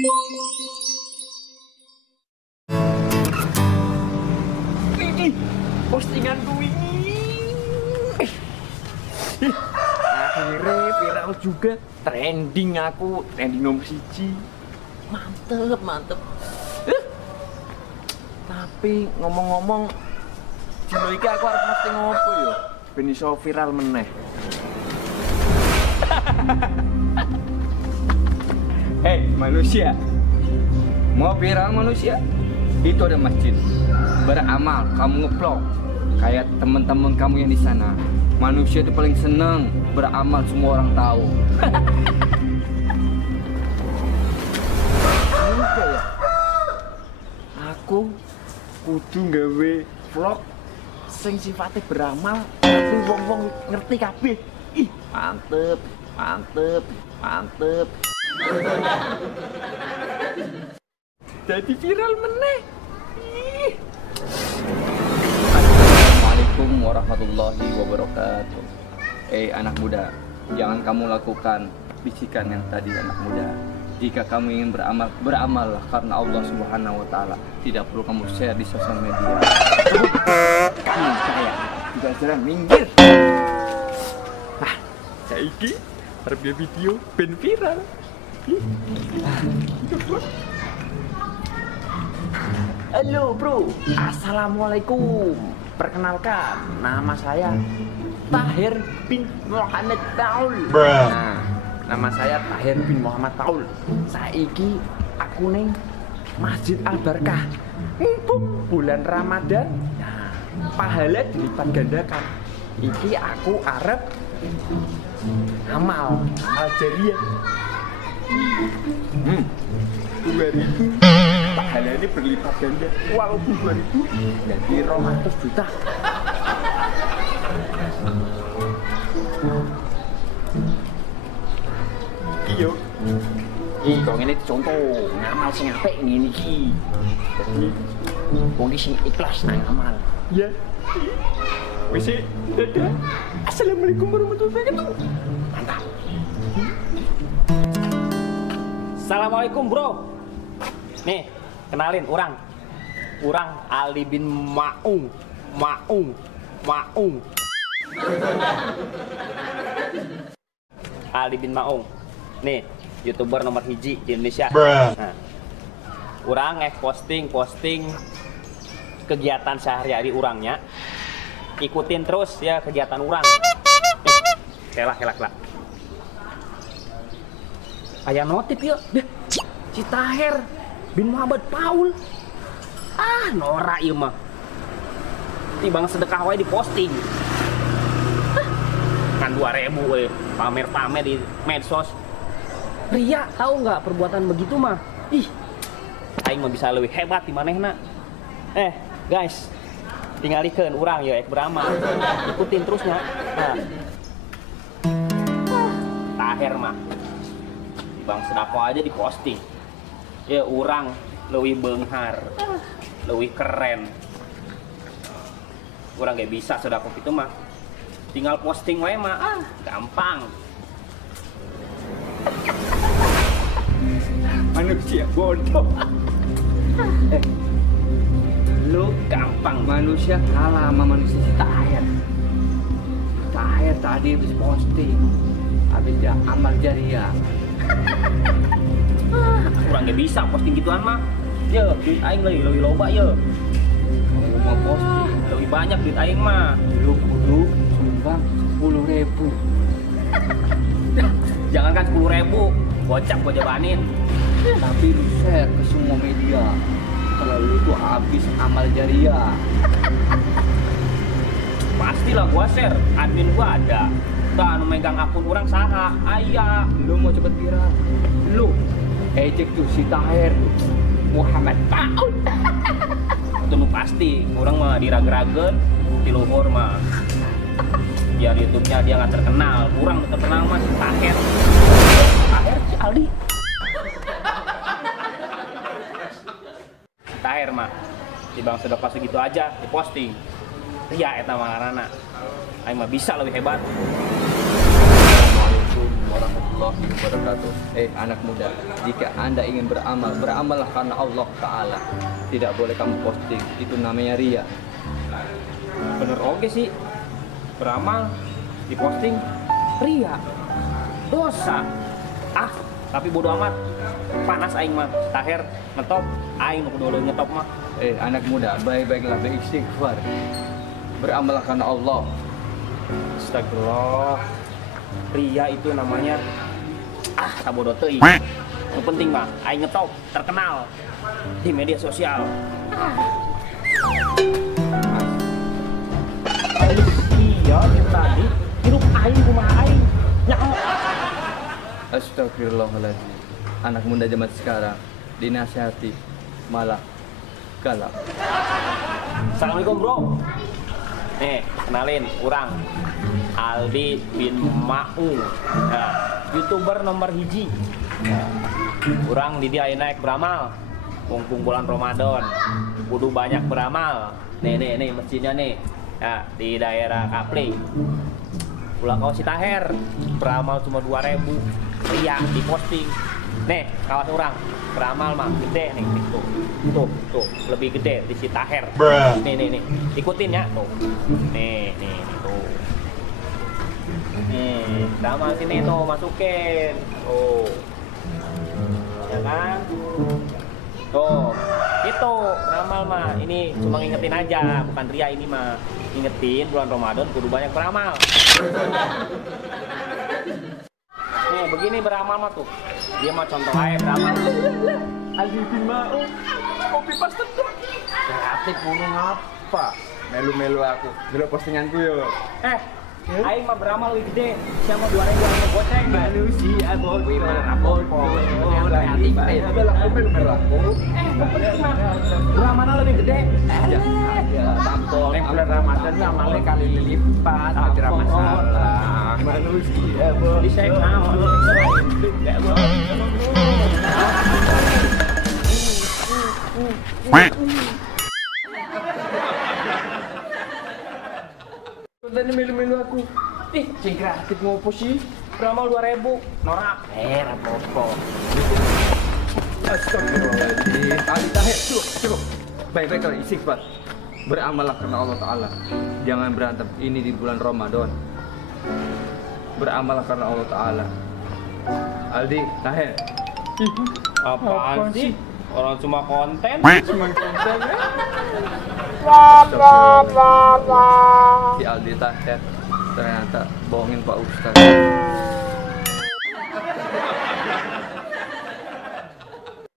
Ini postinganku ini. Akhirnya viral juga, trending aku, trending nomor 1. Mantep. Tapi ngomong-ngomong, dino iki aku harus posting apa yo? Ben iso viral meneh. Hei manusia, mau viral manusia? Itu ada masjid. Beramal, kamu ngeplok kayak teman-teman kamu yang di sana. Manusia itu paling seneng beramal, semua orang tahu. Juga ya. Aku kudu gawe vlog sing sifatnya beramal, tapi wong-wong ngerti kabeh. Ih, mantep. Jadi viral meneh. Assalamualaikum warahmatullahi wabarakatuh. Anak muda, jangan kamu lakukan bisikan yang tadi anak muda. Jika kamu ingin beramal, beramallah karena Allah Subhanahu wa Ta'ala. Tidak perlu kamu share di sosial media. Kamu saya tidak jalan minggir. Ah, saiki arep video ben viral. Halo bro, assalamualaikum. Perkenalkan, nama saya Tahir bin Muhammad Paul. Nah, nama saya Tahir bin Muhammad Paul. Saiki aku neng Masjid Al Barkah. Mumpung bulan Ramadan, nah, pahala dilipat gandakan. Iki aku arep amal jariah. 2000 pahala ini berlipat ganda, walaupun 2000 jadi 200 juta. Iyo kok ini contoh ngamal sing apik ngene iki. Jadi wong sing ikhlas nang amal. Ya. Wis dadah. Assalamualaikum warahmatullahi wabarakatuh. Mantap. Assalamualaikum bro. Nih, kenalin orang Ali bin Maung. Ali bin Maung. Nih, YouTuber nomor 1 di Indonesia. Nah, orang posting kegiatan sehari-hari orangnya. Ikutin terus ya kegiatan orang. Kelak. Aya notif ya, si Tahir bin Muhammad Paul. Ah, norak ieu mah. Tibang sedekah wae diposting. Kan 2000 we, pamer-pamer di medsos. Ria, tahu nggak perbuatan begitu mah? Ih, aing mah bisa lebih hebat di manehna. Guys, tinggalikeun urang ya beramal. Ikutin terusnya. Nah. Tahir mah bang sedekah aja diposting. Ya urang leuwih beunghar, leuwih keren. Urang gak bisa sedekah gitu mah. Tinggal posting wae mah gampang. Manusia bodoh. Lu gampang, manusia kalah sama manusia si Tahir. Tahir tadi habis posting, habis dia amal jariah. Kurang gak bisa posting gituan mah. Ya, duit aing lebih loba ya. Kamu mau posting Lebih banyak duit aing mah. lu kudu sumbang 10.000. Jangankan 10.000, gocap gua jabanin. Tapi lu share ke semua media kalau lu tuh habis amal jariah. Pastilah gua share, admin gua ada. Dan megang akun orang saha, ayah. Lu mau cepet viral, lu ejek tuh si Tahir Muhammad Paul. Itu nu pasti, orang mah dirag-ragen, di luhur mah. Biar YouTube-nya dia nggak terkenal, kurang terkenal mah si Tahir. Tahir si Aldi. Tahir mah, di bang sedekah segitu aja diposting. Ria eta mah ngaranna. Aing mah bisa lebih hebat. Assalamualaikum warahmatullahi warahmatullahi wabarakatuh. Anak muda, jika Anda ingin beramal, beramallah karena Allah Ta'ala. Tidak boleh kamu posting, itu namanya ria. Bener oke sih. Beramal, diposting, ria, dosa. Tapi bodo amat. Panas aing mah. Taher ngetop, aing nu kudu ngetop mah. Anak muda, baik-baiklah beristighfar. Beramallah karena Allah. Astagfirullah. Ria itu namanya tak bodoh teuing. Yang penting mah aing ngetop, terkenal di media sosial. Iya, yang tadi hidup aing kumaha aing. Nyaho. Astagfirullahaladzim. Anak muda zaman sekarang dinasihati malah galak. Assalamualaikum bro. Nih, kenalin, orang Aldi bin Ma'ung, YouTuber nomor hiji. Orang di dia naik beramal, mumpung bulan Ramadan, kudu banyak beramal. Nih masjidnya nih, di daerah Kapli. Ulah kau si Taher, beramal cuma 2.000, ria di posting. Nih, kawan orang, beramal mah gede nih, tuh, lebih gede di si Taher. Nih, ikutin ya, tuh. Nih, tuh. Nih, beramal sini tuh, masukin. Tuh. Ya kan? Tuh, itu beramal mah. Ini cuma ngingetin aja, bukan ria ini mah. Ingetin bulan Ramadan kudu banyak beramal. Nih, begini beramal mah tuh. Dia mah contoh aja beramal. Aldi bin Ma'ung, kopi pas tendok. Kreatif ngomong apa? Melu-melu aku, dulu postinganku yo. Aing mah beramal lebih gede. Siapa 2.000 aing goceng. Manusia bodoh. Kreatif. Beramal lebih gede. Tampol. Bulan Ramadan amalnya kali lipat. Tidak masalah. Manusia bodoh. Di shake naon. Tadi melu-melu aku. Cing kreatif ngopo sih? Beramal 2.000. Norak. Rapopo. Astagfirullahaladzim. Ali Taher, cukup. Baik-baiklah istighfar. Beramallah karena Allah Ta'ala. Jangan berantem. Ini di bulan Ramadan. Beramallah karena Allah Ta'ala. Aldi, Taher. Apaan sih? Orang cuma konten. Si Aldi Taher ternyata bohongin Pak Ustadz.